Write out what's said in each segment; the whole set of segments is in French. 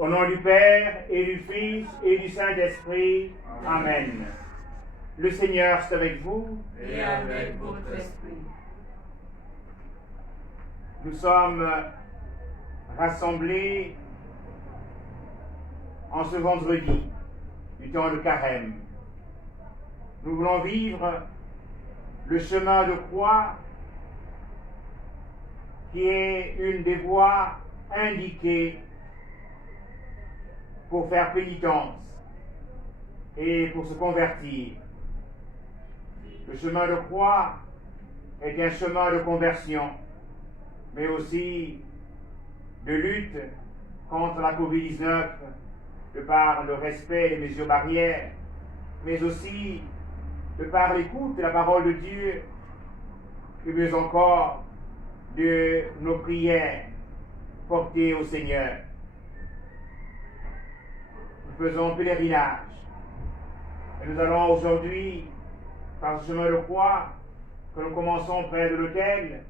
Au nom du Père et du Fils et du Saint-Esprit. Amen. Le Seigneur est avec vous. Et avec votre esprit. Nous sommes rassemblés en ce vendredi du temps de Carême. Nous voulons vivre le chemin de croix qui est une des voies indiquées pour faire pénitence et pour se convertir. Le chemin de croix est un chemin de conversion, mais aussi de lutte contre la Covid-19, de par le respect des mesures barrières, mais aussi de par l'écoute de la parole de Dieu, et mieux encore de nos prières portées au Seigneur. Nous faisons pèlerinage. Et nous allons aujourd'hui, par ce chemin de croix, que nous commençons près de l'autel,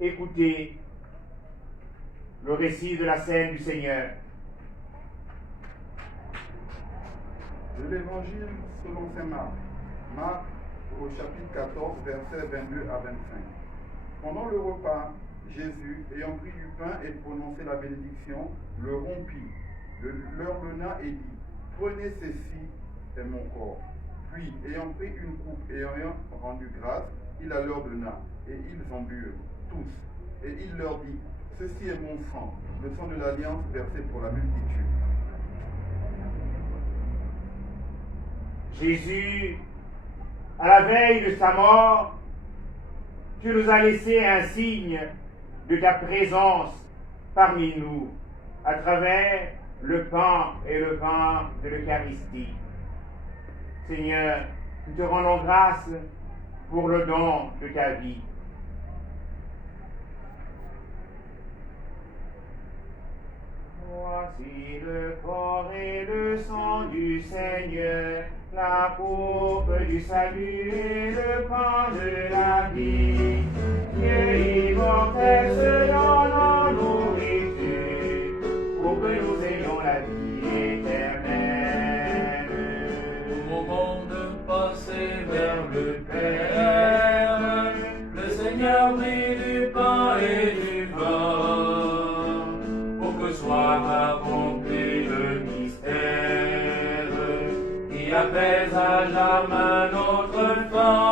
écouter le récit de la scène du Seigneur. De l'Évangile selon saint Marc. Marc au chapitre 14, versets 22 à 25. Pendant le repas, Jésus, ayant pris du pain et prononcé la bénédiction, le rompit, leur donna et dit, prenez ceci, est mon corps. Puis, ayant pris une coupe et ayant rendu grâce, il la leur donna, et ils en burent, tous. Et il leur dit, ceci est mon sang, le sang de l'alliance versé pour la multitude. Jésus, à la veille de sa mort, tu nous as laissé un signe de ta présence parmi nous, à travers le pain et le vin de l'Eucharistie. Seigneur, nous te rendons grâce pour le don de ta vie. Voici le corps et le sang du Seigneur, la coupe du salut et le pain de la vie. Dieu immortel se donne en nourriture pour que nous ayons la vie éternelle. Au moment de passer vers le Père, le Seigneur prit du pain et du vin pour que soit accompli le mystère qui apaise à jamais notre faim.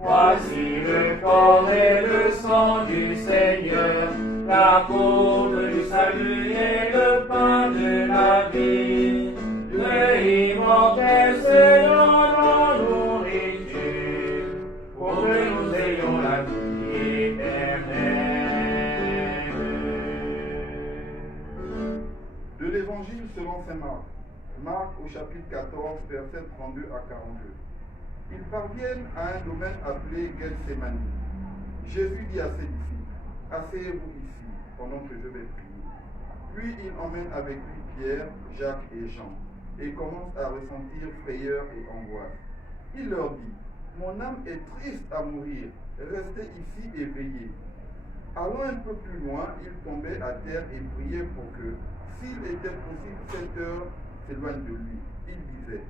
Voici le corps et le sang du Seigneur, la coupe du salut et le pain de la vie. Le immortel se donne en nourriture pour que nous ayons la vie éternelle. De l'Évangile selon saint Marc. Marc au chapitre 14, versets 32 à 42. Ils parviennent à un domaine appelé Gethsémani. Jésus dit à ses disciples, asseyez-vous ici pendant que je vais prier. Puis il emmène avec lui Pierre, Jacques et Jean et commence à ressentir frayeur et angoisse. Il leur dit, mon âme est triste à mourir, restez ici et veillez. Allant un peu plus loin, il tombait à terre et priait pour que, s'il était possible, cette heure s'éloigne de lui. Il disait,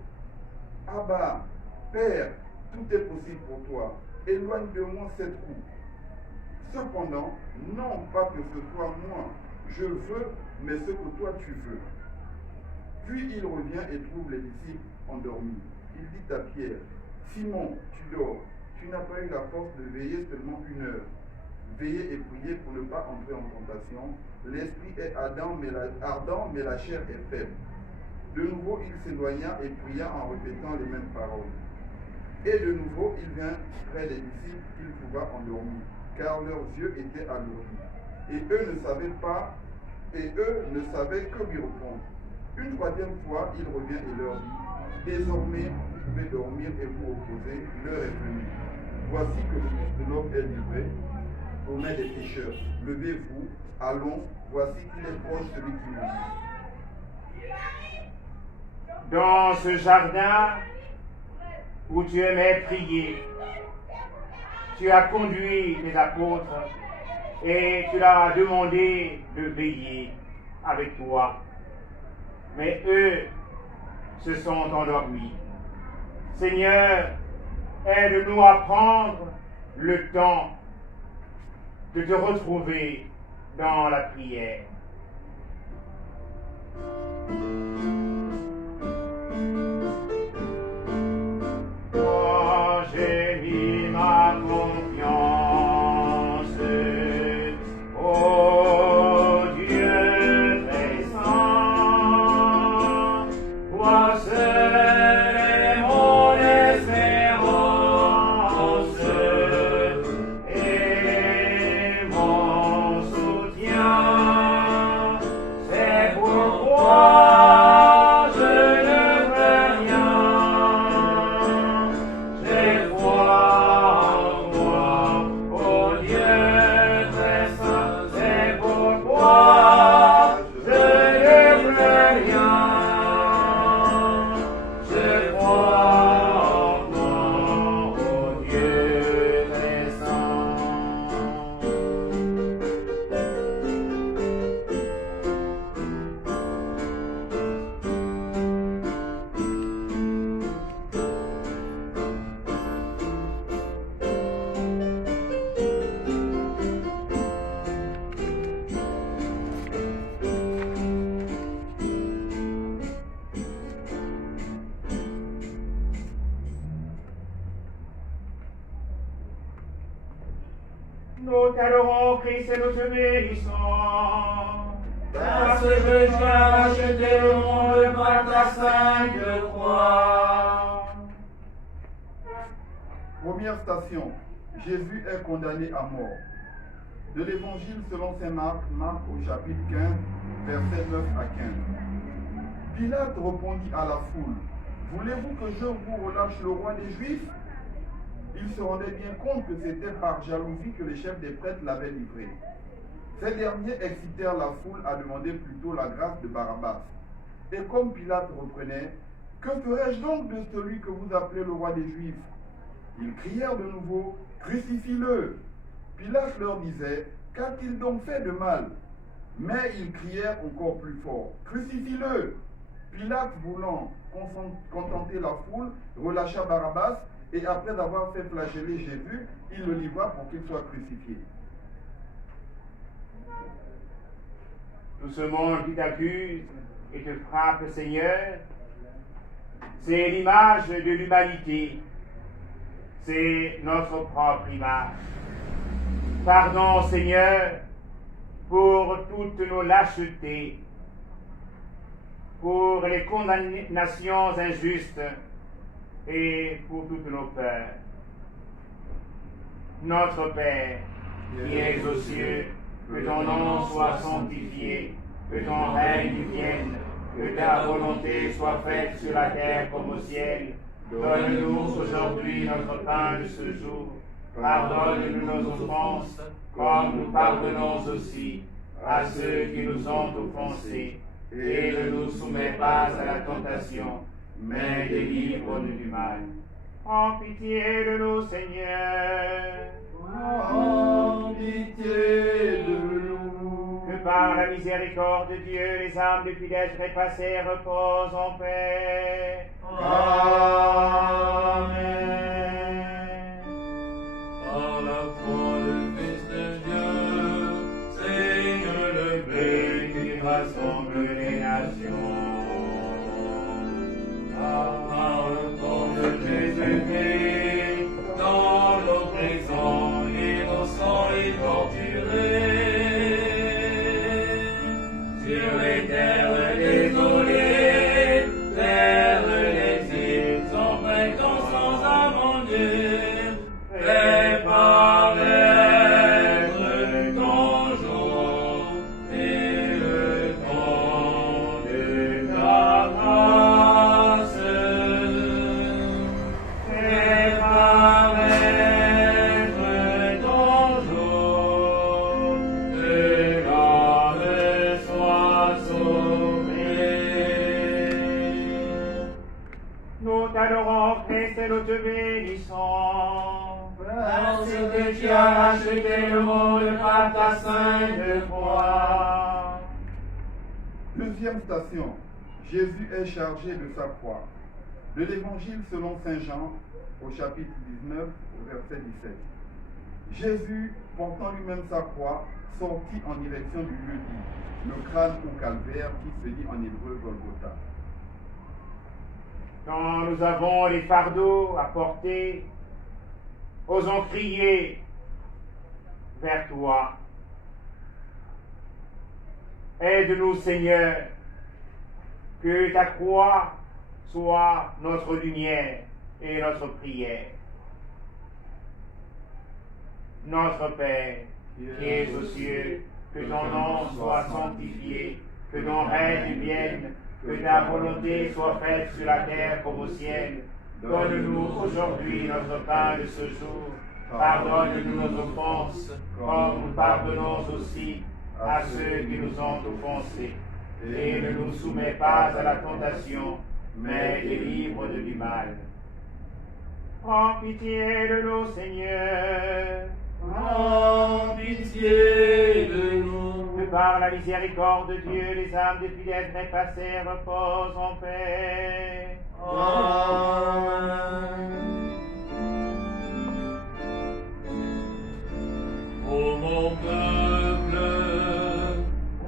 Abba, Père, tout est possible pour toi, éloigne de moi cette coupe. Cependant, non pas que ce soit moi, je veux, mais ce que toi tu veux. Puis il revient et trouve les disciples endormis. Il dit à Pierre, Simon, tu dors, tu n'as pas eu la force de veiller seulement 1 heure. Veillez et priez pour ne pas entrer en tentation. L'esprit est ardent, mais la chair est faible. De nouveau, il s'éloigna et pria en répétant les mêmes paroles. Et de nouveau, il vint près des disciples qu'il trouva endormis, car leurs yeux étaient alourdis. Et eux ne savaient que lui répondre. Une 3e fois, il revient et leur dit, désormais, vous pouvez dormir et vous reposer, l'heure est venue. Voici que le Fils de l'homme est livré aux mains des pécheurs. Levez-vous, allons, voici qu'il est proche celui qui nous dit. Dans ce jardin où tu aimais prier, tu as conduit tes apôtres et tu leur as demandé de veiller avec toi. Mais eux se sont endormis. Seigneur, aide-nous à prendre le temps de te retrouver dans la prière. Moi, j'ai mis ma confiance au Dieu très saint. Toi seul est mon espérance et mon soutien. C'est pourquoi nous t'adorons, Christ, et nous te bénissons. Parce que tu as racheté le monde par ta sainte croix. Première station, Jésus est condamné à mort. De l'évangile selon saint Marc, Marc au chapitre 15, versets 9 à 15. Pilate répondit à la foule, « Voulez-vous que je vous relâche le roi des Juifs ?» Il se rendait bien compte que c'était par jalousie que les chefs des prêtres l'avaient livré. Ces derniers excitèrent la foule à demander plutôt la grâce de Barabbas. Et comme Pilate reprenait, « Que ferais-je donc de celui que vous appelez le roi des Juifs ?» Ils crièrent de nouveau, « Crucifie-le !» Pilate leur disait, « Qu'a-t-il donc fait de mal ?» Mais ils crièrent encore plus fort, « Crucifie-le !» Pilate, voulant contenter la foule, relâcha Barabbas, et après avoir fait flageller Jésus, il le livra pour qu'il soit crucifié. Tout ce monde qui t'accuse et te frappe, Seigneur, c'est l'image de l'humanité. C'est notre propre image. Pardon, Seigneur, pour toutes nos lâchetés, pour les condamnations injustes et pour toutes nos peurs. Notre Père, qui es aux cieux, que ton nom soit sanctifié, que ton règne vienne, que ta volonté soit faite sur la terre comme au ciel. Donne-nous aujourd'hui notre pain de ce jour. Pardonne-nous nos offenses, comme nous pardonnons aussi à ceux qui nous ont offensés. Et ne nous soumets pas à la tentation, mais délivre-nous du mal. En pitié de nous, Seigneur. En pitié de nous. Que par la miséricorde de Dieu, les âmes des fidèles trépassés reposent en paix. Amen. Par la foi le Fils de Dieu, Seigneur le Et qui rassemble les nations. par le temps de Jésus-Christ, dans l'oppression, innocent et torturé, sur les terres désolées, terre l'exil, sans vainqueur, sans âme en Dieu, fais paraître ton jour et le temps de ta grâce. Fais paraître ton jour, que l'homme soit sauvé. Nous t'adorons, Christ, et nous te bénissons. Parce que tu as racheté le monde par par ta sainte croix. Deuxième station, Jésus est chargé de sa croix. De l'Évangile selon Saint Jean, au chapitre 19, au verset 17. Jésus, portant lui-même sa croix, sortit en direction du lieu dit, le crâne ou calvaire qui se dit en hébreu Golgotha. Quand nous avons les fardeaux à porter, osons crier vers toi. Aide-nous, Seigneur, que ta croix soit notre lumière et notre prière. Notre Père, qui es aux cieux, que ton nom soit sanctifié, que ton règne vienne, que ta volonté soit faite sur la terre comme au ciel. Donne-nous aujourd'hui notre pain de ce jour. Pardonne-nous nos offenses, comme nous pardonnons aussi à ceux qui nous ont offensés. Et ne nous soumets pas à la tentation, mais délivre du mal. Prends pitié de nous, Seigneur. Prends pitié de nous. Que par la miséricorde de Dieu, les âmes des fidèles trépassés reposent en paix. Amen. Ô mon peuple,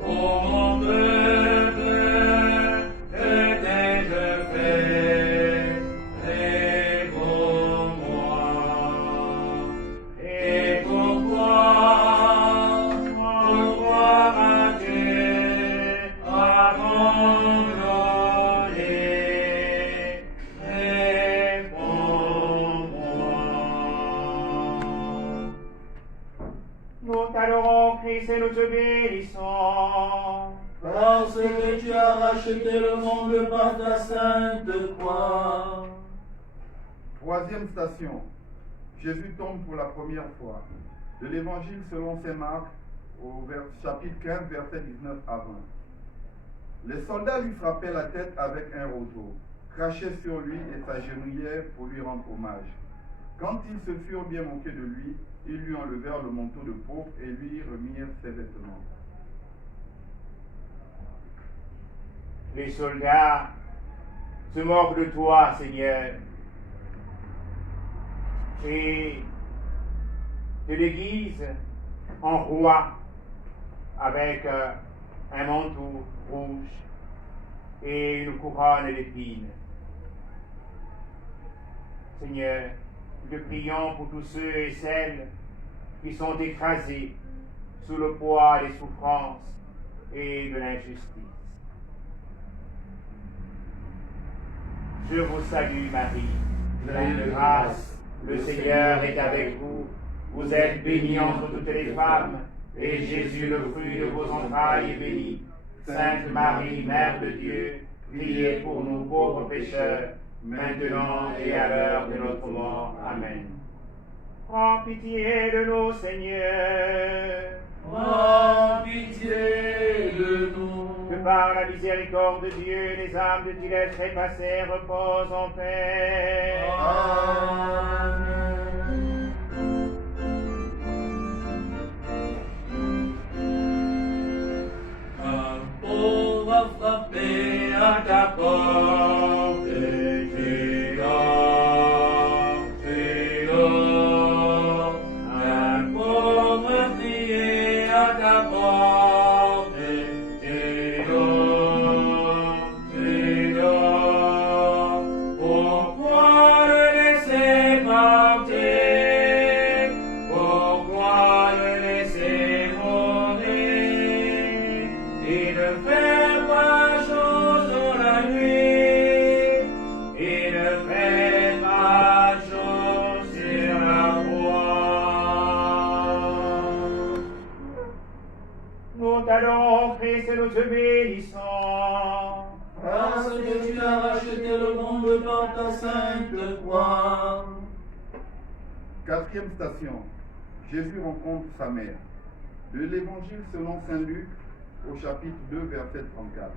ô mon peuple, que t'ai-je fait, réponds-moi. Et pourquoi m'as-tu abandonné? Réponds-moi. Nous t'adorons, Christ, et nous te bénissons. Parce que tu as racheté le monde par ta sainte croix. Troisième station, Jésus tombe pour la première fois. De l'Évangile selon Saint Marc, au chapitre 15, verset 19 à 20. Les soldats lui frappaient la tête avec un roseau, crachaient sur lui et s'agenouillaient pour lui rendre hommage. Quand ils se furent bien moqués de lui, ils lui enlevèrent le manteau de pourpre et lui remirent ses vêtements. Les soldats se moquent de toi, Seigneur, et te déguisent en roi avec un manteau rouge et une couronne d'épines. Seigneur, nous te prions pour tous ceux et celles qui sont écrasés sous le poids des souffrances et de l'injustice. Je vous salue, Marie, pleine de grâce. Le Seigneur est avec vous. Vous êtes bénie entre toutes les femmes, et Jésus, le fruit de vos entrailles, est béni. Sainte Marie, Mère de Dieu, priez pour nous pauvres pécheurs, maintenant et à l'heure de notre mort. Amen. Prends pitié de nous, Seigneur. Prends pitié de nous. Que par la miséricorde de Dieu, les âmes de Thilès trépassées reposent en paix. Amen. Un pauvre a frappé à ta porte, tu dors, tu dors. Un pauvre a crié à ta porte, tu dors, tu dors. Pourquoi le laisser partir? Pourquoi le laisser mourir? Il ne fait pas chaud sur la nuit, il ne fait pas chaud sur la croix. Nous t'adorons, Christ, et nous te bénissons. Parce que tu as racheté le monde par ta sainte croix. Quatrième station, Jésus rencontre sa mère. De l'Évangile selon Saint Luc, au chapitre 2, verset 34.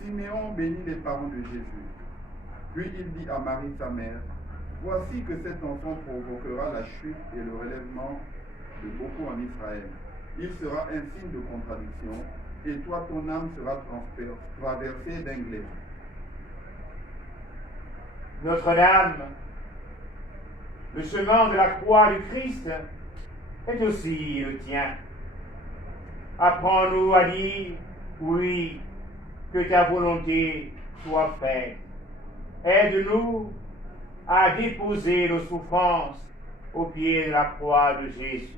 Siméon bénit les parents de Jésus. Puis il dit à Marie, sa mère, « Voici que cet enfant provoquera la chute et le relèvement de beaucoup en Israël. Il sera un signe de contradiction, et toi, ton âme sera traversée d'un glaive. Notre-Dame, le chemin de la croix du Christ est aussi le tien. Apprends-nous à dire oui, que ta volonté soit faite. Aide-nous à déposer nos souffrances au pied de la croix de Jésus.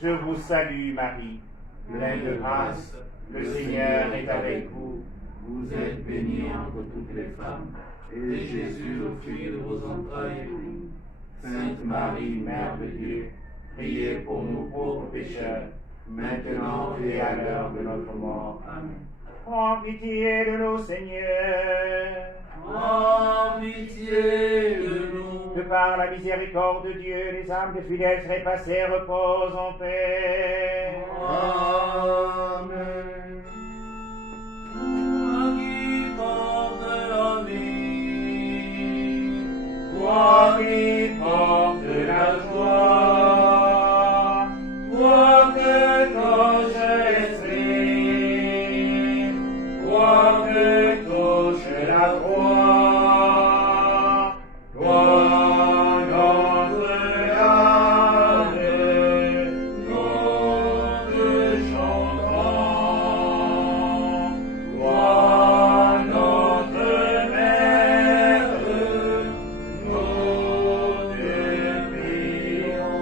Je vous salue Marie, pleine de grâce, le Seigneur est avec vous. Vous êtes bénie entre toutes les femmes, et Jésus, le fruit de vos entrailles, est béni. Sainte Marie, Mère de Dieu, priez pour nous pauvres pécheurs, maintenant et à l'heure de notre mort. Amen. Prends pitié de nous, Seigneur. Prends pitié de nous. Que par la miséricorde de Dieu, les âmes des fidèles trépassés reposent en paix. Amen. Toi qui portes la vie, Toi qui portes la joie, toi que touche l'esprit, toi que touche la croix, toi notre âme, notre chantant, toi notre mère, nous te prions.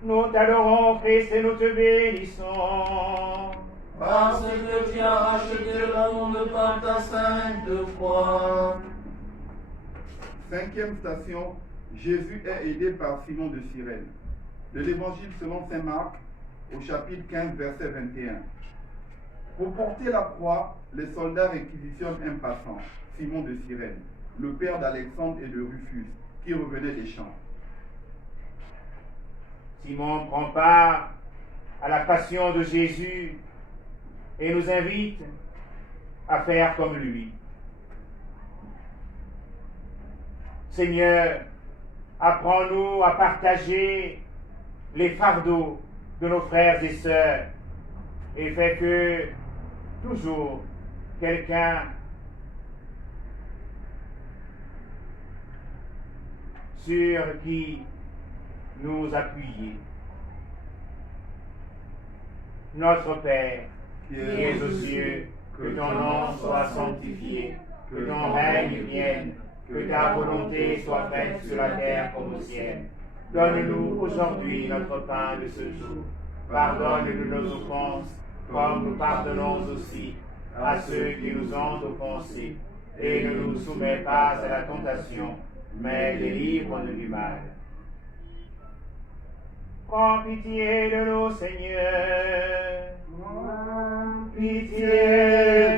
Nous t'adorons, Christ, et nous te bénissons. parce que tu as racheté le monde par ta sainte croix. Cinquième station, Jésus est aidé par Simon de Cyrène. De l'Évangile selon saint Marc, au chapitre 15, verset 21. Pour porter la croix, les soldats réquisitionnent un passant, Simon de Cyrène, le père d'Alexandre et de Rufus, qui revenait des champs. Simon prend part à la passion de Jésus et nous invite à faire comme lui. Seigneur, apprends-nous à partager les fardeaux de nos frères et sœurs et fais que toujours quelqu'un sur qui nous appuyer. Notre Père, qui es aux cieux, que ton nom soit sanctifié, que ton règne vienne, que ta volonté soit faite sur la terre comme au ciel. Donne-nous aujourd'hui notre pain de ce jour. Pardonne-nous nos offenses, comme nous pardonnons aussi à ceux qui nous ont offensés. Et ne nous soumets pas à la tentation, mais délivre-nous du mal. Prends pitié de nous, Seigneur. Pitié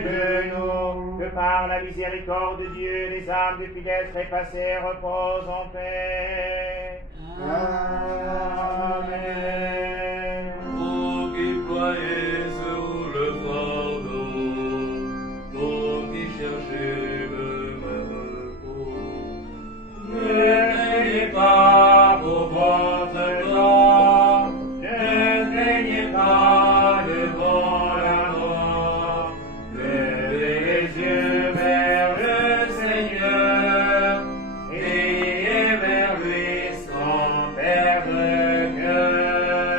de nous, que par la miséricorde de Dieu, les âmes des fidèles trépassés reposent en paix. Amen. Vous qui ployez sur le fardeau, vous qui cherchez le même repos, Ne craignez pas pour votre gloire, ne craignez pas devant la mort. Levez les yeux vers le Seigneur et vers lui sans perdre cœur.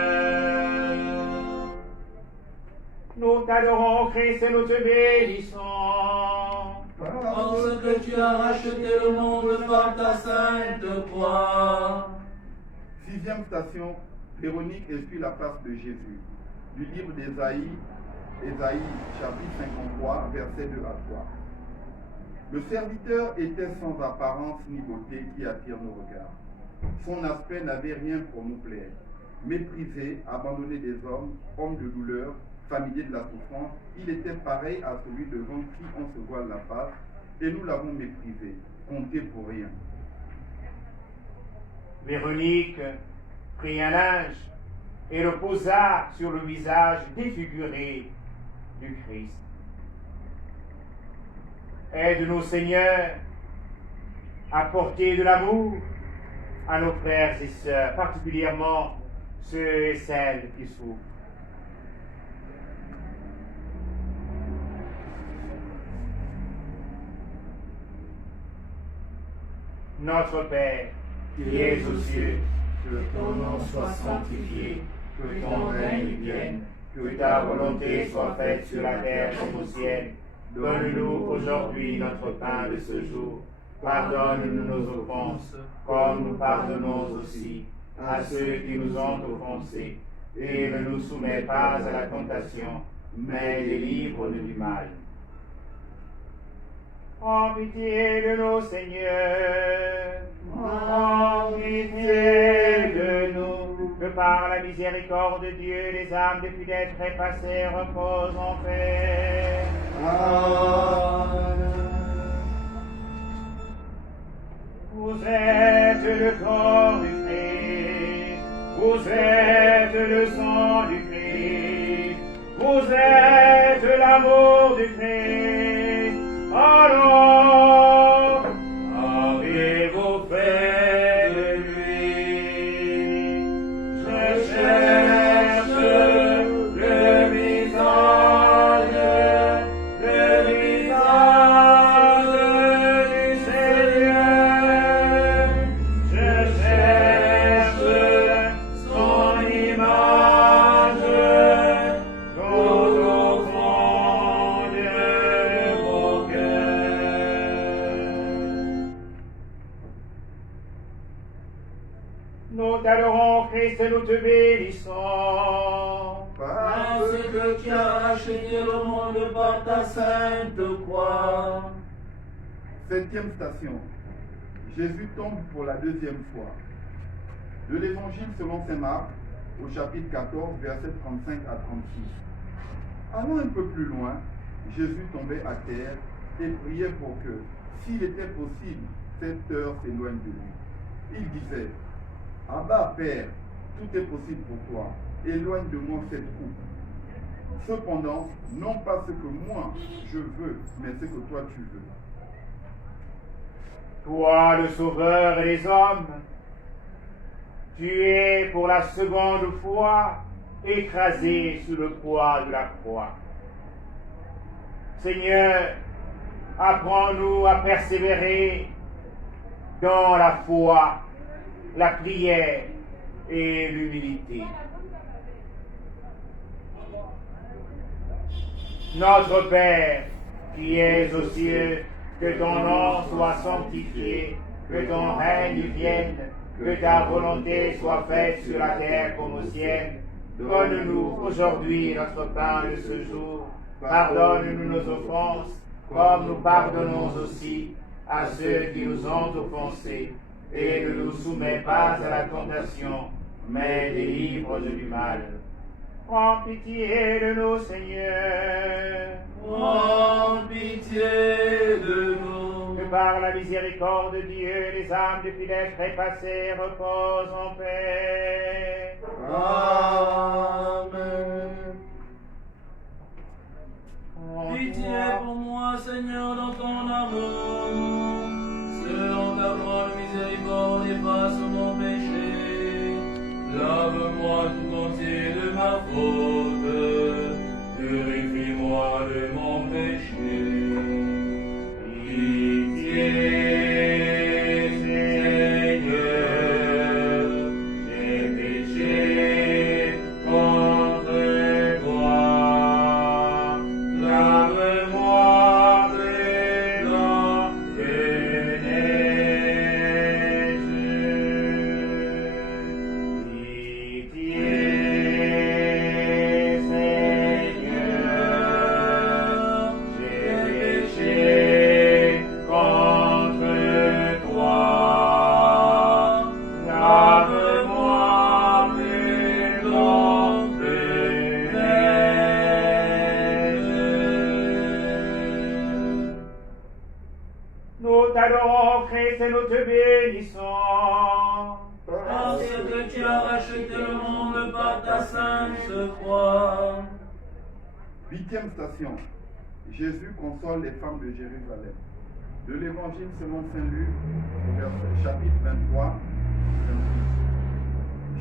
Nous t'adorons, Christ, et nous te bénissons. parce que tu as racheté le monde par ta sainte croix. Sixième station, Véronique essuie la face de Jésus. Du livre d'Ésaïe, Ésaïe chapitre 53, versets 2 à 3. Le serviteur était sans apparence ni beauté qui attire nos regards. Son aspect n'avait rien pour nous plaire. Méprisé, abandonné des hommes, homme de douleur, familier de la souffrance, il était pareil à celui devant qui on se voile la face, et nous l'avons méprisé, compté pour rien. Véronique prit un linge et le posa sur le visage défiguré du Christ. Aide-nous, Seigneur, à porter de l'amour à nos frères et sœurs, particulièrement ceux et celles qui souffrent. Notre Père, qui es aux cieux, que ton nom soit sanctifié, que ton règne vienne, que ta volonté soit faite sur la terre comme au ciel. Donne-nous aujourd'hui notre pain de ce jour. Pardonne-nous nos offenses, comme nous pardonnons aussi à ceux qui nous ont offensés. Et ne nous soumets pas à la tentation, mais délivre-nous du mal. En pitié de nous, Seigneur, en pitié de nous, que par la miséricorde de Dieu, les âmes des fidèles trépassés reposent en paix. Amen. Vous êtes le corps du Christ, vous êtes le sang du Christ, vous êtes l'amour du Christ. Alors, avez-vous fait de lui? Je cherche le visage du Seigneur. Je cherche son image au fond de vos cœurs. Nous t'adorons, Christ, et nous te bénissons. Parce que tu as racheté le monde par ta sainte croix. 7e station. Jésus tombe pour la 2e fois. De l'Évangile selon saint Marc, au chapitre 14, versets 35 à 36. Allant un peu plus loin, Jésus tombait à terre et priait pour que, s'il était possible, cette heure s'éloigne de lui. Il disait, Abba, Père, tout est possible pour toi, éloigne de moi cette coupe. Cependant, non pas ce que moi je veux, mais ce que toi tu veux. Toi, le sauveur des hommes, tu es pour la seconde fois écrasé sous le poids de la croix. Seigneur, apprends-nous à persévérer dans la foi, la prière et l'humilité. Notre Père, qui es aux cieux, que ton nom soit sanctifié, que ton règne vienne, que ta volonté soit faite sur la terre comme au ciel. Donne-nous aujourd'hui notre pain de ce jour. Pardonne-nous nos offenses, comme nous pardonnons aussi à ceux qui nous ont offensés. Et ne nous soumets pas à la tentation, mais délivre-nous du mal. Prends pitié de nous, Seigneur. Prends pitié de nous. Que par la miséricorde de Dieu, les âmes des fidèles trépassés reposent en paix. Amen. Pitié pour moi, Seigneur, dans ton amour. Selon ta grande miséricorde, efface mon péché. Lave-moi tout entier de ma faute. Purifie-moi de mon péché. Pitié, Seigneur, j'ai péché contre toi. Lave-moi plus blanc que neige. Pitié, Seigneur, j'ai péché contre toi. Lave-moi plus blanc que neige. Nous t'adorons, Christ, et nous te bénissons. Parce que tu as racheté le monde par ta sainte croix. 8e station. Jésus console les femmes de Jérusalem. De l'Évangile selon Saint Luc, chapitre 23,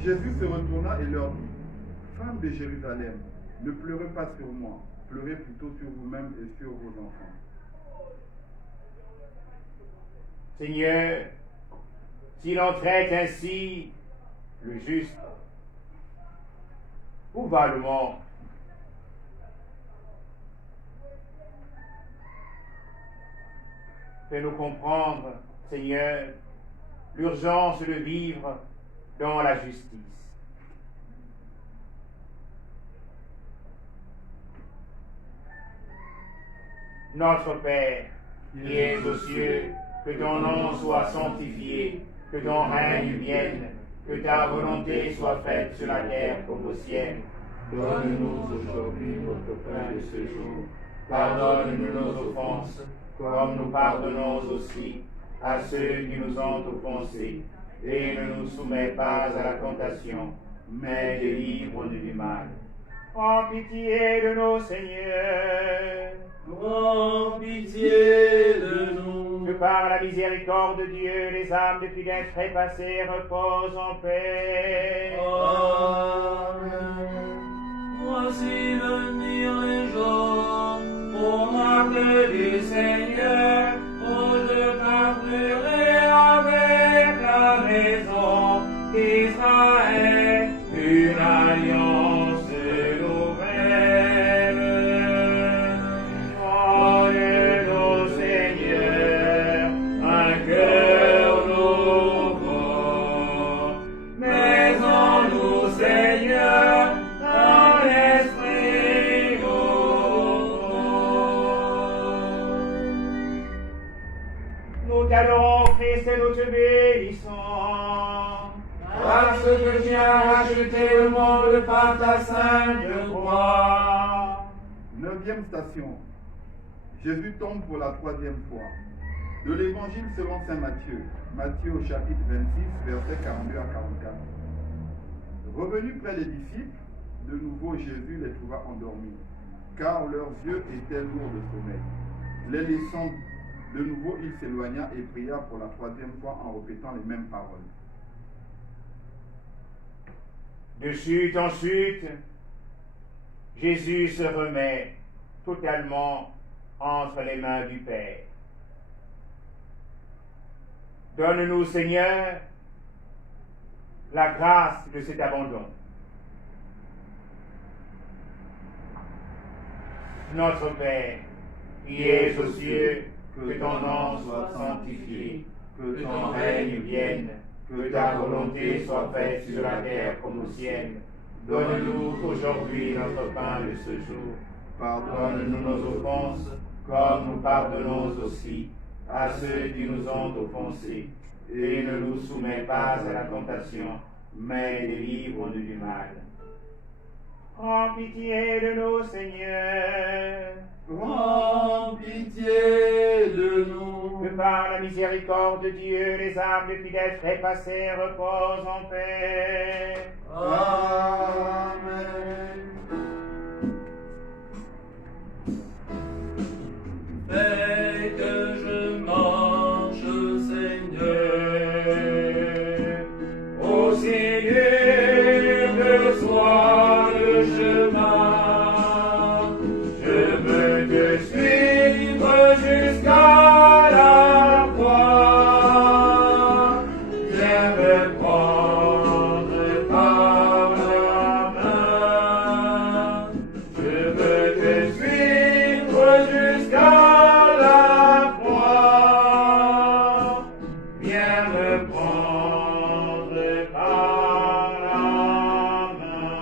26. Jésus se retourna et leur dit, femmes de Jérusalem, ne pleurez pas sur moi, pleurez plutôt sur vous-même et sur vos enfants. Seigneur, si l'on traite ainsi le juste, où va le monde? Fais-nous comprendre, Seigneur, l'urgence de vivre dans la justice. Notre Père, qui es aux cieux, que ton nom soit sanctifié, que ton règne vienne, que ta volonté soit faite sur la terre comme au ciel. Donne-nous aujourd'hui notre pain de ce jour. Pardonne-nous nos offenses, comme nous pardonnons aussi à ceux qui nous ont offensés. Et ne nous soumets pas à la tentation, mais délivre-nous du mal. En pitié de nos seigneurs, Prends pitié de nous. que par la miséricorde de Dieu, les âmes des fidèles trépassés reposent en paix. Amen. Voici venir les jours, au marque du Seigneur, où je t'appellerai avec la maison d'Israël, une alliance nouvelle. Donne-nous, Seigneur, un cœur nouveau, mais en nous, Seigneur, un esprit nouveau. Nous t'adorons, Christ, et nous te bénissons. Parce que tu as racheté le monde par ta sainte croix. 9e station. Jésus tombe pour la 3e fois. De l'Évangile selon Saint Matthieu. Matthieu au chapitre 26, versets 42 à 44. Revenu près des disciples, de nouveau Jésus les trouva endormis, car leurs yeux étaient lourds de sommeil. Les laissant de nouveau, il s'éloigna et pria pour la 3e fois en répétant les mêmes paroles. De chute en chute, Jésus se remet totalement entre les mains du Père. Donne-nous, Seigneur, la grâce de cet abandon. Notre Père, qui es aux cieux, que ton nom soit sanctifié, que ton règne vienne, que ta volonté soit faite sur la terre comme au ciel. Donne-nous aujourd'hui notre pain de ce jour. Pardonne-nous nos offenses, comme nous pardonnons aussi à ceux qui nous ont offensés. Et ne nous soumets pas à la tentation, mais délivre-nous du mal. Prends pitié de nous, Seigneur. Prends pitié de nous. Que par la miséricorde de Dieu, les âmes des fidèles trépassés reposent en paix. Amen. Fais que je marche, Seigneur, aussi dur que soit le chemin. Je veux te suivre jusqu'à la croix. Viens me prendre par la main. Je veux te suivre jusqu'à la croix. Viens me prendre par la main.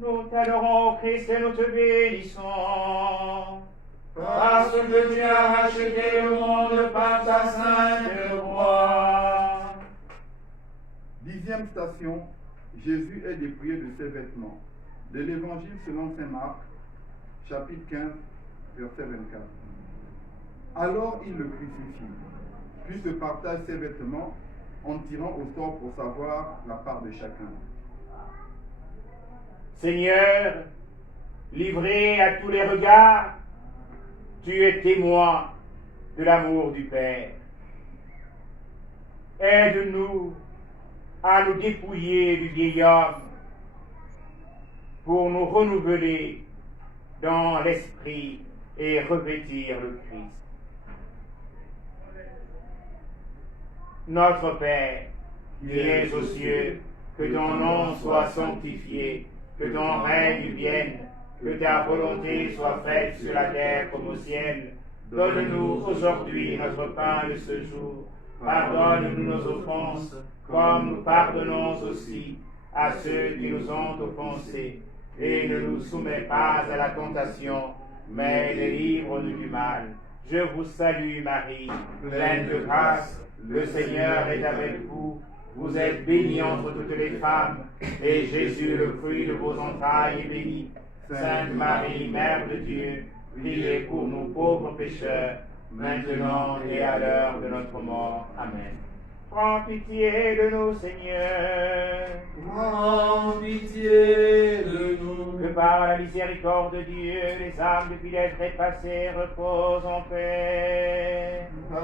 Nous t'adorons, Christ, et nous te bénissons. Parce que tu as racheté le monde par ta sainte croix. 10e station. Jésus est dépouillé de ses vêtements. De l'Évangile selon Saint Marc, chapitre 15, verset 24. Alors il le crucifie, puis se partage ses vêtements en tirant au sort pour savoir la part de chacun. Seigneur, livré à tous les regards, tu es témoin de l'amour du Père. Aide-nous à nous dépouiller du vieil homme pour nous renouveler dans l'esprit et revêtir le Christ. Notre Père, qui es aux cieux, que ton nom soit sanctifié, que ton règne vienne, que ta volonté soit faite sur la terre comme au ciel. Donne-nous aujourd'hui notre pain de ce jour. Pardonne-nous nos offenses, comme nous pardonnons aussi à ceux qui nous ont offensés. Et ne nous soumets pas à la tentation, mais délivre-nous du mal. Je vous salue Marie, pleine de grâce, le Seigneur est avec vous. Vous êtes bénie entre toutes les femmes, et Jésus, le fruit de vos entrailles, est béni. Sainte Marie, Mère de Dieu, priez pour nous pauvres pécheurs, maintenant et à l'heure de notre mort. Amen. Prends pitié de nous, Seigneur. Prends pitié de nous. Que par la miséricorde de Dieu, les âmes de fidèles trépassés reposent en paix. Amen.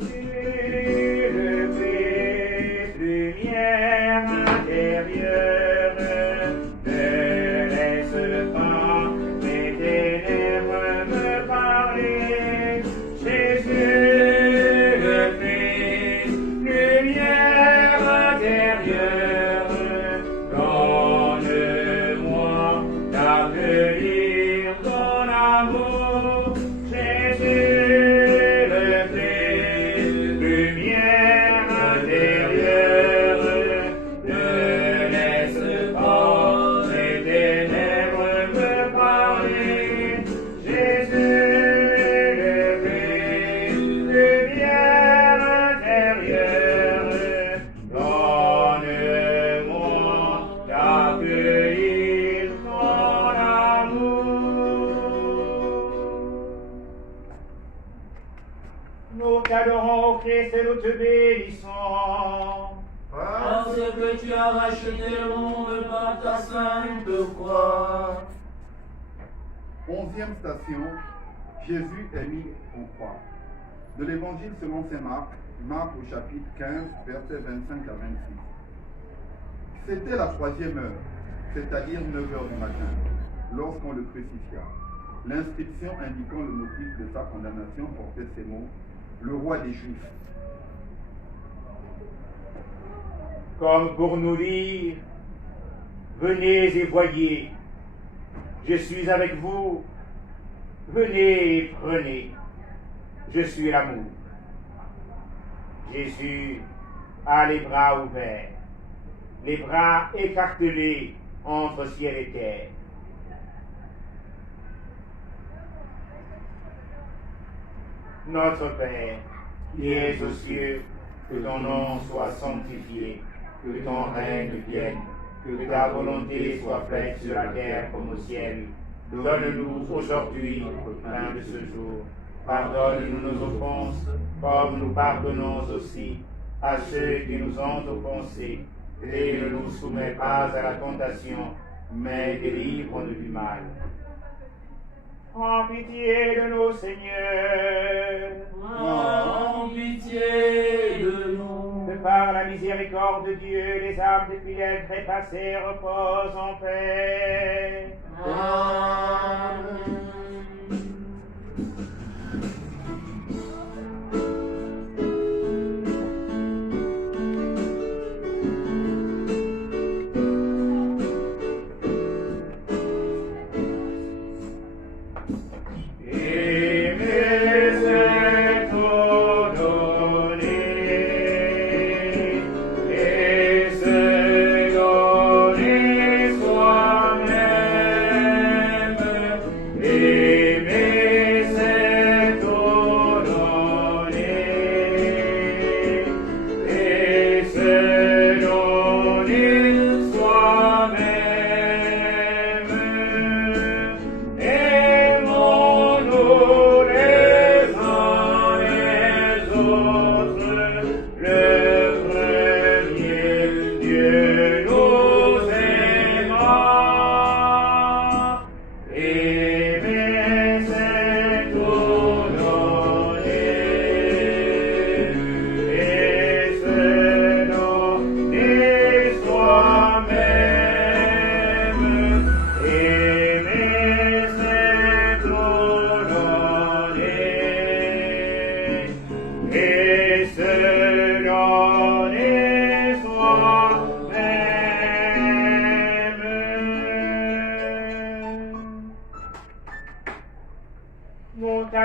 Jésus, le Christ, lumière intérieure, ne laisse pas mes ténèbres me parler. Jésus, le Christ, lumière intérieure, donne-moi d'accueillir ton amour. Jésus, le Christ, lumière intérieure, ne laisse pas mes ténèbres me parler. Jésus, le Christ, lumière intérieure, donne-moi d'accueillir ton amour. Nous t'adorons, Christ, et nous te bénissons. Parce que tu as racheté le monde par ta sainte croix. 11e station, Jésus est mis en croix. De l'évangile selon saint Marc, Marc au chapitre 15, versets 25 à 26. C'était la 3e heure, c'est-à-dire 9 heures du matin, lorsqu'on le crucifia. L'inscription indiquant le motif de sa condamnation portait ces mots: le roi des Juifs. Comme pour nous dire, venez et voyez, je suis avec vous, venez et prenez, je suis l'amour. Jésus a les bras ouverts, les bras écartelés entre ciel et terre. Notre Père, qui es aux cieux, que ton nom soit sanctifié, que ton règne vienne, que ta volonté soit faite sur la terre comme au ciel. Donne-nous aujourd'hui notre pain de ce jour. Pardonne-nous nos offenses, comme nous pardonnons aussi à ceux qui nous ont offensés. Et ne nous soumets pas à la tentation, mais délivre-nous du mal. Prends pitié de nous, Seigneur. Prends pitié de nous. Que par la miséricorde de Dieu, les âmes des fidèles trépassés reposent en paix. Amen. Et se donner soi-même.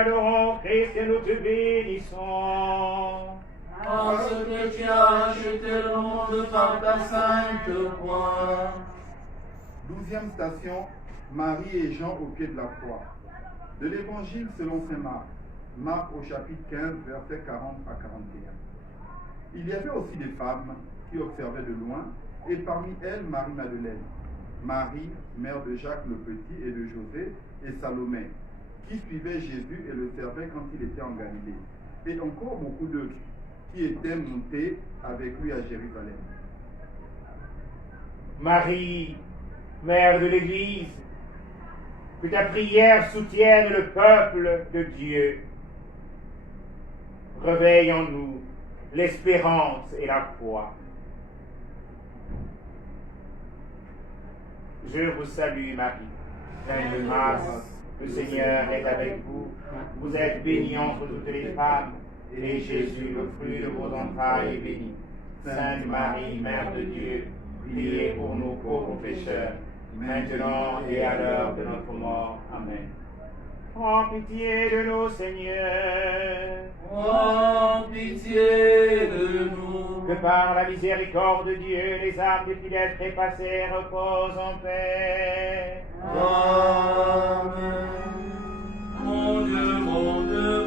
t'adorons, Christ, et nous te bénissons. Parce que tu as acheté le monde par ta sainte croix. 12e station, Marie et Jean au pied de la croix. De l'évangile selon saint Marc. Marc au chapitre 15, versets 40 à 41. Il y avait aussi des femmes qui observaient de loin, et parmi elles Marie-Madeleine, Marie, mère de Jacques le Petit et de José, et Salomé, qui suivaient Jésus et le servaient quand il était en Galilée, et encore beaucoup d'autres qui étaient montés avec lui à Jérusalem. Marie, mère de l'Église, que ta prière soutienne le peuple de Dieu. Réveille en nous l'espérance et la foi. Je vous salue Marie, pleine de grâce, le Seigneur est avec vous. Vous êtes bénie entre toutes les femmes, et Jésus, le fruit de vos entrailles, est béni. Sainte Marie, Mère de Dieu, priez pour nous pauvres pécheurs, maintenant et à l'heure de notre mort. Amen. Prends pitié de nous, Seigneur. Prends pitié de nous. Que par la miséricorde de Dieu, les âmes des fidèles trépassés reposent en paix. Amen. Mon Dieu,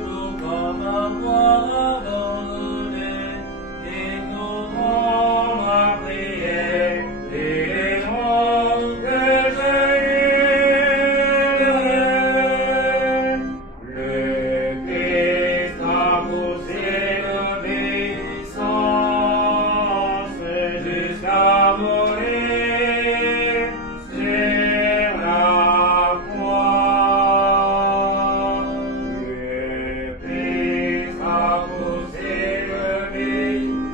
pourquoi m'avoir abandonné, et nous rends ma prière, et les mots que j'ai eus. Le Christ a poussé de puissance jusqu'à mourir sur la croix. Le Christ a poussé de puissance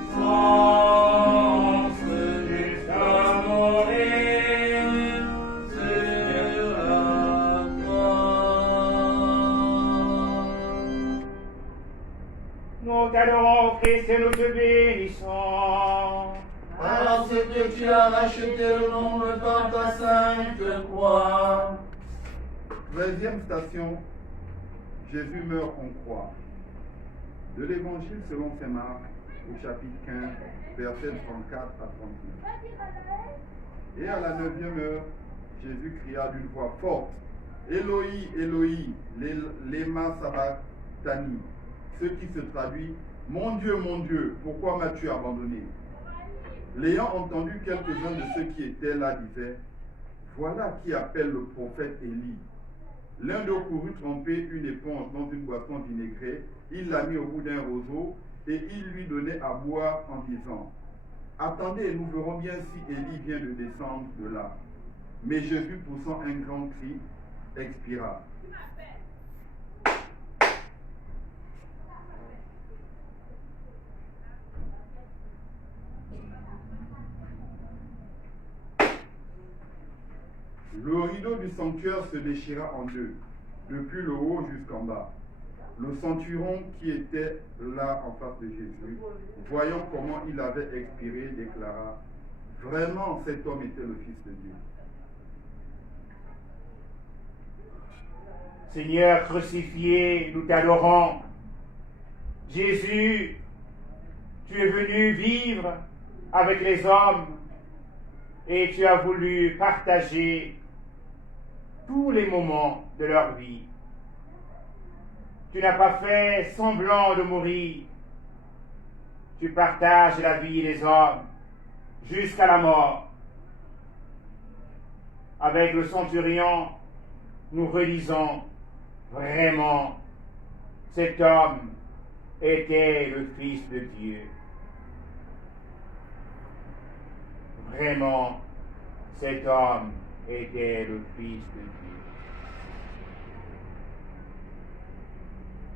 jusqu'à mourir sur la croix. Nous t'adorons, Christ, et nous te bénissons. Parce que tu as racheté le monde par ta sainte croix. 13e station, Jésus meurt en croix. De l'évangile selon saint Marc, au chapitre 15, versets 34 à 39. Et à la 9e heure, Jésus cria d'une voix forte, Eloi, Eloi, lema sabachthani, ce qui se traduit, mon Dieu, pourquoi m'as-tu abandonné? L'ayant entendu, quelques-uns de ceux qui étaient là disaient, voilà qui appelle le prophète Élie. L'un d'eux courut tremper une éponge dans une boisson vinaigrée, il l'a mis au bout d'un roseau et il lui donnait à boire en disant, attendez, nous verrons bien si Élie vient de descendre de là. Mais Jésus, poussant un grand cri, expira. Le rideau du sanctuaire se déchira en deux, depuis le haut jusqu'en bas. Le centurion qui était là en face de Jésus, voyant comment il avait expiré, déclara, vraiment cet homme était le Fils de Dieu. Seigneur crucifié, nous t'adorons. Jésus, tu es venu vivre avec les hommes et tu as voulu partager tous les moments de leur vie. Tu n'as pas fait semblant de mourir. Tu partages la vie des hommes jusqu'à la mort. Avec le centurion, nous relisons vraiment, cet homme était le Fils de Dieu. Vraiment, cet homme était le Fils de Dieu.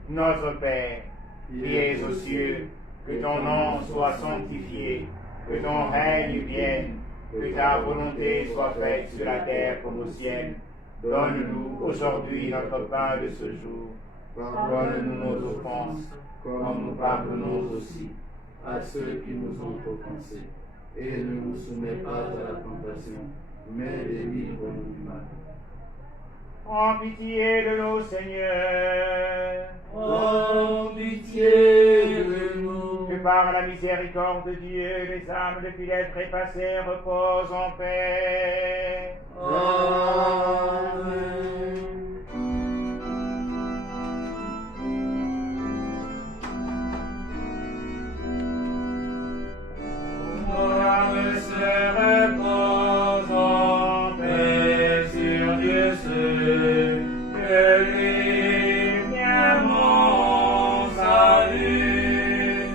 Notre Père, qui es aux cieux, que ton nom soit sanctifié, que ton règne vienne, que ta volonté soit faite sur la terre comme au ciel. Donne-nous aujourd'hui notre pain de ce jour. Pardonne-nous nos offenses, comme nous pardonnons aussi À ceux qui nous ont offensés, et ne nous soumets pas à la tentation, mais délivre-nous du mal. Prends pitié de nous, Seigneur. Oh, pitié de nous. Que par la miséricorde de Dieu, les âmes de fidèles trépassés reposent en paix. Amen. Mon âme se repose en paix sur Dieu seul, que lui vient mon salut.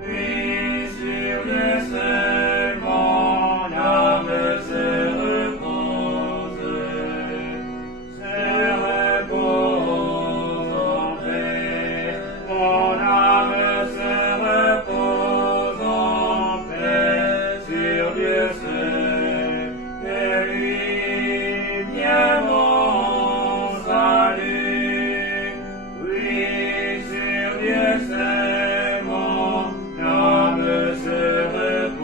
Oui, sur Dieu seul, mon âme se repose en paix. Mon âme se repose en paix sur Dieu seul, que lui vient mon salut. Oui, sur Dieu seul, mon âme se repose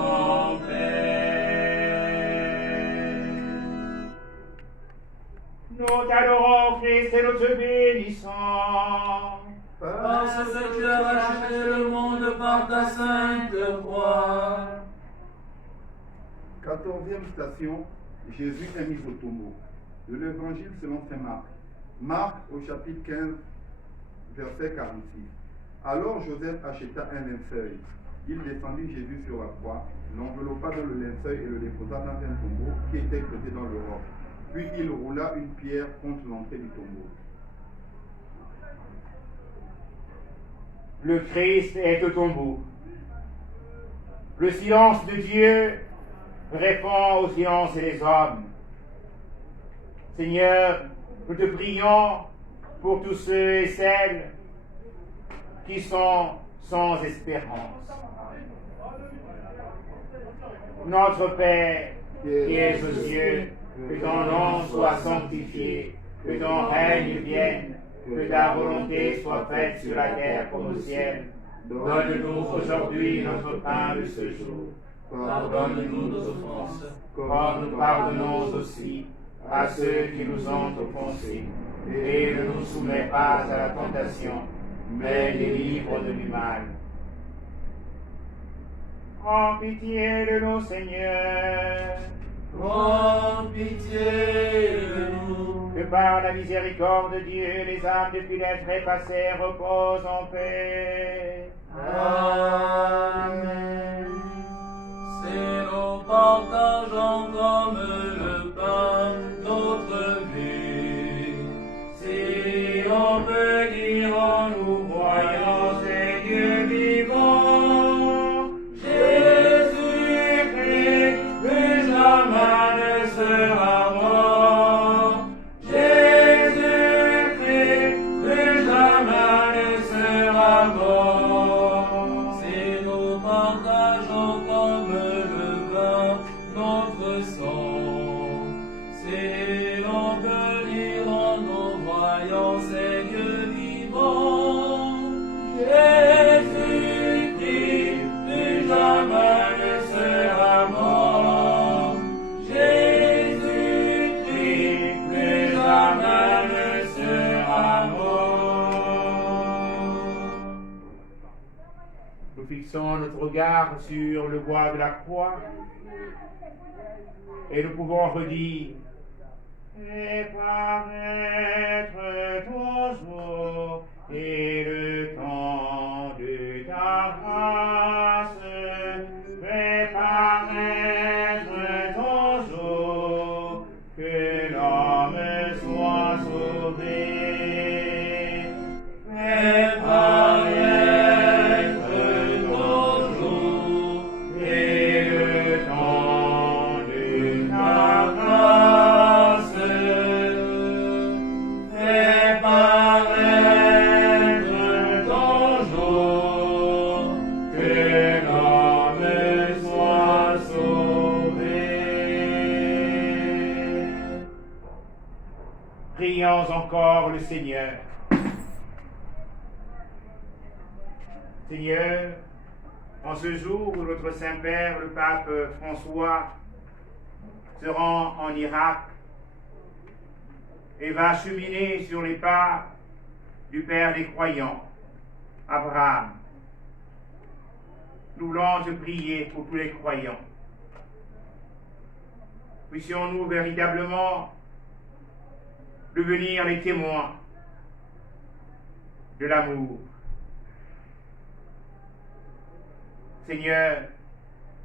en paix. Nous t'adorons, Christ, et nous te bénissons. Parce que tu as racheté le monde par ta sainte croix. 14e station, Jésus est mis au tombeau. De l'évangile selon saint Marc. Marc au chapitre 15, verset 46. Alors Joseph acheta un linceul. Il descendit Jésus sur la croix, l'enveloppa dans le linceul et le déposa dans un tombeau qui était creusé dans le roc. Puis il roula une pierre contre l'entrée du tombeau. Le Christ est au tombeau. Le silence de Dieu répond au silence des hommes. Seigneur, nous te prions pour tous ceux et celles qui sont sans espérance. Notre Père, qui es aux cieux, que ton nom soit sanctifié, que ton règne vienne, que ta volonté soit faite sur la terre comme au ciel. Donne-nous aujourd'hui notre pain de ce jour. Pardonne-nous nos offenses, comme nous pardonnons aussi à ceux qui nous ont offensés. Et ne nous soumets pas à la tentation, mais délivre de du mal. Prends pitié de nous, Seigneur. Prends pitié de nous. Que par la miséricorde de Dieu, les âmes de fidèles trépassés reposent en paix. Amen. Si nous partageons comme le pain notre vie, si on peut dire en nous voyant ces dieux vivants, Jésus-Christ, plus jamais ne sera mort. Jésus-Christ, plus jamais ne sera mort. Si nous partageons comme le vin notre sang, si l'on peut dire en nous voyant ces dieux vivants, Jésus-Christ, plus jamais ne sera mort. Jésus-Christ, plus jamais ne sera mort. Nous fixons notre regard sur le bois de la croix et nous pouvons redire et paraître toujours et le temps de ta grâce fait paraître toujours que l'homme soit sauvé. Fais paraître toujours et le temps de ta grâce fait paraître toujours que l'homme soit sauvé. Prions encore le Seigneur. Seigneur, En ce jour où notre Saint-Père, le pape François, se rend en Irak et va cheminer sur les pas du Père des croyants, Abraham. Nous voulons te prier pour tous les croyants. Puissions-nous véritablement devenir les témoins de l'amour. Seigneur,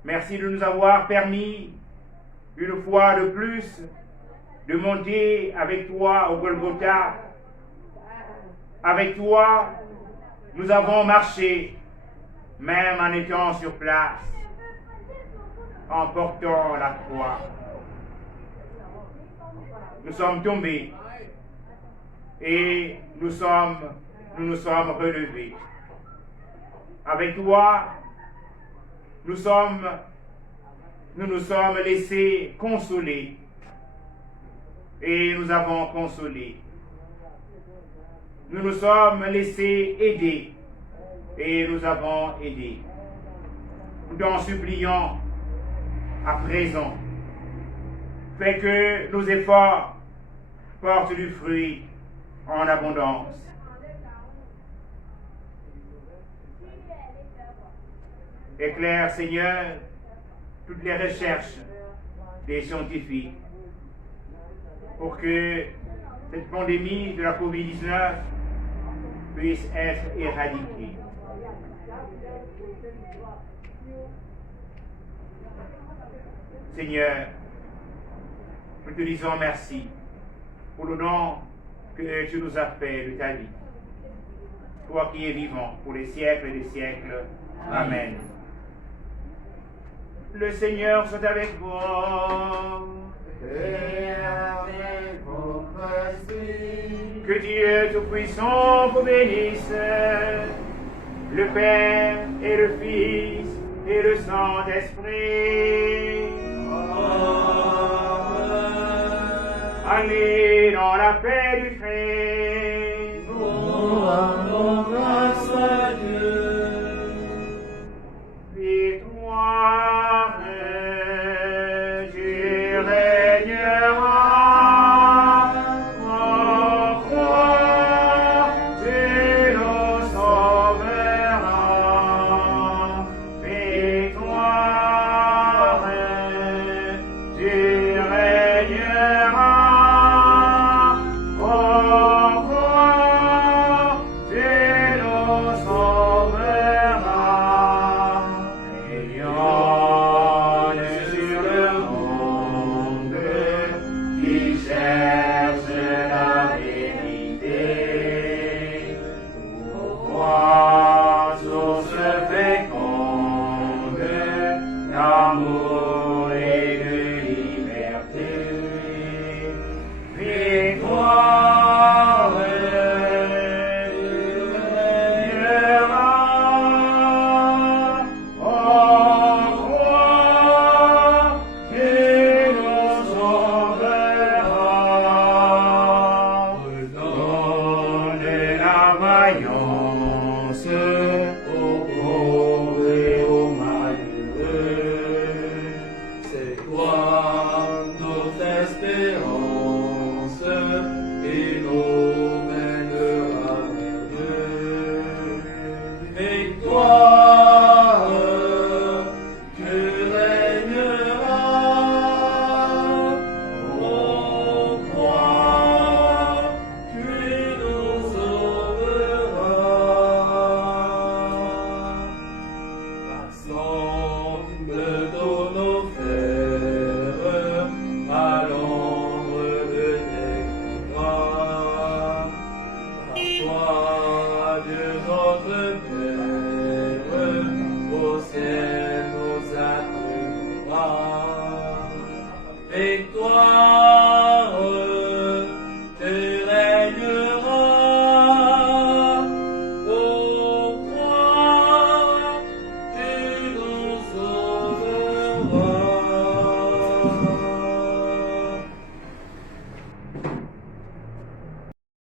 merci de nous avoir permis, une fois de plus, de monter avec toi au Golgotha. Avec toi, nous avons marché, même en étant sur place, en portant la croix. Nous sommes tombés et nous nous sommes relevés. Avec toi, nous nous sommes laissés consoler et nous avons consolé. Nous nous sommes laissés aider et nous avons aidé. Nous t'en supplions à présent. Fais que nos efforts portent du fruit en abondance. Éclaire, Seigneur, toutes les recherches des scientifiques pour que cette pandémie de la COVID-19 puisse être éradiquée. Seigneur, nous te disons merci pour le don que tu nous as fait de ta vie. Toi qui es vivant pour les siècles des siècles. Amen. Le Seigneur soit avec vous. Et avec votre esprit. Que Dieu Tout-Puissant vous bénisse, le Père et le Fils et le Saint-Esprit. Allez dans la paix du Christ. Nous rendons grâce à Dieu. Victoire, tu régneras. En croix, tu nous sauveras. Victoire, tu régneras. En croix, tu nous sauveras. Rayonne sur le monde qui cherche la vérité. Pourquoi source féconde d'amour